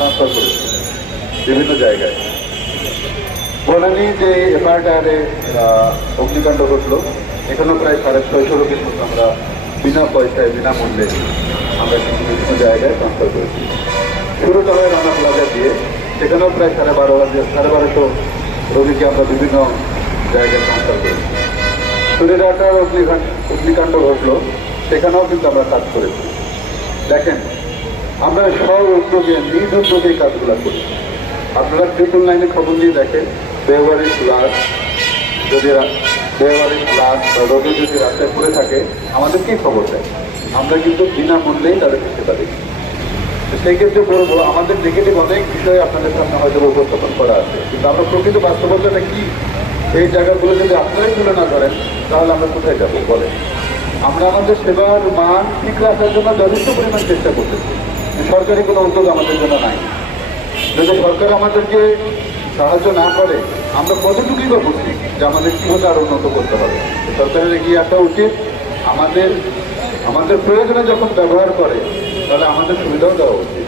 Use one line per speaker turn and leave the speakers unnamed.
Transfer করেছি বিভিন্ন জায়গায়। বনানি যে এফআইআরে অগ্নিকাণ্ড ঘটলো, এখানেও প্রায় সাড়ে ছয়শো রোগীর মতো আমরা বিনা পয়সায় বিনামূল্যে আমরা কিন্তু বিভিন্ন জায়গায় ট্রান্সফার করেছি। শুরুটা হয় রানা প্লাজা দিয়ে, সেখানেও প্রায় সাড়ে বারো হাজার, সাড়ে বারোশো রোগীকে আমরা বিভিন্ন জায়গায় ট্রান্সফার করেছি। সুরেরাটার অগ্নিকাণ্ড অগ্নিকাণ্ড ঘটলো, সেখানেও কিন্তু আমরা কাজ করেছি। দেখেন আমরা সব উদ্যোগে, নিজ উদ্যোগে কাজগুলো করি। আপনারা ট্রিপল লাইনে খবর নিয়ে দেখেন বেওয়ারি প্লাস যদি রা- বেওয়ারি প্লাস বা রোগী যদি রাস্তায় পড়ে থাকে আমাদেরকেই খবর দেয়? আমরা কিন্তু বিনামূল্যেই তাদেরকে সেবা তো সেই ক্ষেত্রে বলব, আমাদের নেগেটিভ অনেক বিষয় আপনাদের সামনে হয়তো উপস্থাপন করা আছে। কিন্তু আমরা প্রকৃত বাস্তবতাটা কি? এই জায়গাগুলো যদি আপনারাই তুলে না ধরেন, তাহলে আমরা কোথায় যাব? বলেন। আমরা আমাদের সেবার মান ঠিক রাখার জন্য যথেষ্ট পরিমাণ চেষ্টা করতেছি। সরকারি কোনো উদ্যোগ আমাদের জন্য নাই। যদি সরকার আমাদেরকে সাহায্য না করে, আমরা কতটুকুই বা বুঝি যে আমাদের কীভাবে আরও উন্নত করতে হবে? সরকারের এগিয়ে আসা উচিত। আমাদের আমাদের প্রয়োজনে যখন ব্যবহার করে, তাহলে আমাদের সুবিধাও দেওয়া উচিত।